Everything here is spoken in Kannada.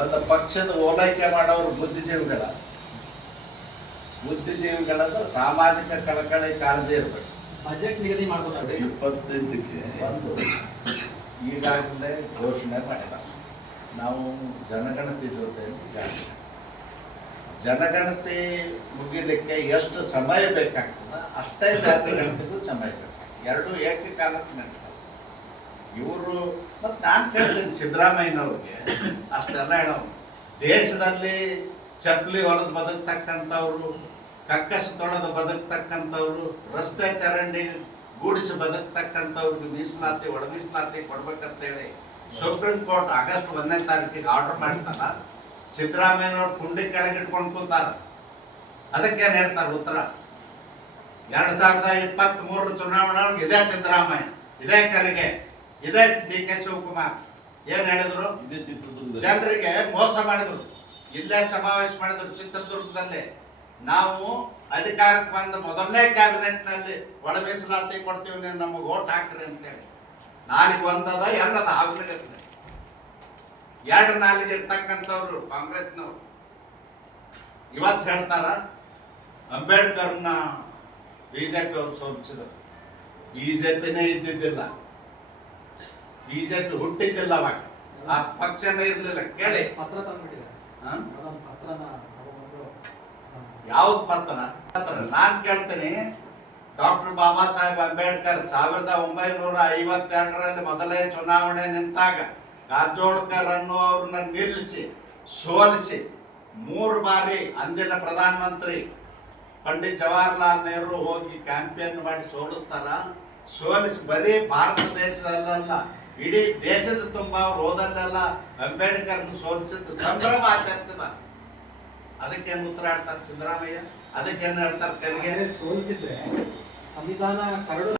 ಒಂದು ಪಕ್ಷದ ಓಲೈಕೆ ಮಾಡೋರು ಬುದ್ಧಿಜೀವಿಗಳಂದ್ರೆ ಸಾಮಾಜಿಕ ಕಳಕಳಿ ಕಾಳಜಿ ಇರಬೇಕು. ಬಜೆಟ್ ನಿಗದಿ ಮಾಡ್ಕೊತಾರೆ 25ಕ್ಕೆ ಒಂದು ಈಗಾಗಲೇ ಘೋಷಣೆ ಮಾಡಿದ್ದಾರೆ. ನಾವು ಜನಗಣತಿ ಜೊತೆಯಲ್ಲಿ ಜನಗಣತಿ ಮುಗಿಲಿಕ್ಕೆ ಎಷ್ಟು ಸಮಯ ಬೇಕಾಗ್ತದೆ ಅಷ್ಟೇ ಜಾತಿ ಗಣತಿಗೂ ಸಮಯ ಬೇಕಾಗ್ತದೆ. ಎರಡು ಏಕಕಾಲಕ್ಕೆ ನಡೀತದೆ. ಇವರು ಮತ್ತು ನಾನು ಕೇಳ್ತೀನಿ ಸಿದ್ದರಾಮಯ್ಯನವ್ರಿಗೆ ಅಷ್ಟೆಲ್ಲ ಹೇಳೋ ದೇಶದಲ್ಲಿ ಚಪ್ಪಲಿ ಹೊಡೆದು ಬದುಕ್ತಕ್ಕಂಥವ್ರು, ಕಕ್ಕಸ್ ತೊಳೆದು ಬದುಕ್ತಕ್ಕಂಥವ್ರು, ರಸ್ತೆ ಚರಂಡಿ ಗೂಡಿಸಿ ಬದುಕ್ತಕ್ಕಂಥವ್ರಿಗೆ ಮೀಸಲಾತಿ ಒಳ ಮೀಸಲಾತಿ ಕೊಡ್ಬೇಕಂತೇಳಿ ಸುಪ್ರೀಂ ಕೋರ್ಟ್ ಆಗಸ್ಟ್ 1ನೇ ತಾರೀಕಿಗೆ ಆರ್ಡರ್ ಮಾಡ್ತಾರ. ಸಿದ್ದರಾಮಯ್ಯನವ್ರು ಕುಂಡಿ ಕೆಳಗಿಟ್ಕೊಂಡು ಕೂತಾರ. ಅದಕ್ಕೇನು ಹೇಳ್ತಾರೆ ಉತ್ತರ? 2023 ಚುನಾವಣೆ ಇದೇ ಸಿದ್ದರಾಮಯ್ಯ, ಇದೇ ಖರ್ಗೆ, ಇದೇ DK ಶಿವಕುಮಾರ್ ಏನ್ ಹೇಳಿದ್ರು? ಜನರಿಗೆ ಮೋಸ ಮಾಡಿದ್ರು. ಇಲ್ಲೇ ಸಮಾವೇಶ ಮಾಡಿದ್ರು ಚಿತ್ರದುರ್ಗದಲ್ಲಿ. ನಾವು ಅಧಿಕಾರಕ್ಕೆ ಬಂದ ಮೊದಲನೇ ಕ್ಯಾಬಿನೆಟ್ ನಲ್ಲಿ ಒಳ ಮೀಸಲಾತಿ ಕೊಡ್ತೀವಿ, ನೀವು ನಮಗೆ ಓಟ್ ಹಾಕ್ರಿ ಅಂತೇಳಿ. ನಾಲಿಗೆ ಒಂದದ ಎರಡದ ಆಗ್ಲಿಗತ್ತೆ. ಎರಡು ನಾಲಿಗೆ ಇರ್ತಕ್ಕಂಥವ್ರು ಕಾಂಗ್ರೆಸ್ನವ್ರು ಇವತ್ತು ಹೇಳ್ತಾರ ಅಂಬೇಡ್ಕರ್ನ ಬಿಜೆಪಿ ಅವ್ರು ಸೋಲಿಸಿದ್ರು. ಬಿಜೆಪಿನೇ ಇದ್ದಿದ್ದಿಲ್ಲ, ಬಿಜೆಪಿ ಹುಟ್ಟಿದ್ದಿಲ್ಲ, ಅವಾಗ ಆ ಪಕ್ಷನೇ ಇರ್ಲಿಲ್ಲ. ಕೇಳಿ ಪತ್ರ ತಂದ್ಬಿಟ್ಟಿದ್ದಾರೆ. ಯಾವ್ದು ಪತ್ರ? ನಾನ್ ಕೇಳ್ತೀನಿ, ಡಾಕ್ಟರ್ ಬಾಬಾ ಸಾಹೇಬ್ ಅಂಬೇಡ್ಕರ್ 1952ರಲ್ಲಿ ಮೊದಲೇ ಚುನಾವಣೆ ನಿಂತಾಗ ಕಾರಜೋಳಕರ್ ಅನ್ನುವ್ರನ್ನ ನಿಲ್ಲಿಸಿ ಸೋಲಿಸಿ 3 ಬಾರಿ ಅಂದಿನ ಪ್ರಧಾನಮಂತ್ರಿ ಪಂಡಿತ್ ಜವಾಹರ್ಲಾಲ್ ನೆಹರು ಹೋಗಿ ಕ್ಯಾಂಪೇನ್ ಮಾಡಿ ಸೋಲಿಸಿ ಬರೀ ಭಾರತ ದೇಶದಲ್ಲ ಇಡೀ ದೇಶದ ತುಂಬಾ ಅವ್ರು ಹೋದಲ್ಲೆಲ್ಲ ಅಂಬೇಡ್ಕರ್ನ ಸೋಲಿಸಿದ ಸಂಭ್ರಮ ಆಚರಿಸಿದ. ಅದಕ್ಕೇನು ಉತ್ತರ ಹೇಳ್ತಾರೆ ಸಿದ್ದರಾಮಯ್ಯ? ಅದಕ್ಕೇನು ಹೇಳ್ತಾರೆ ಖರ್ಗೆ? ಸೋಲಿಸಿದ್ರೆ ಸಂವಿಧಾನ ಕರಡು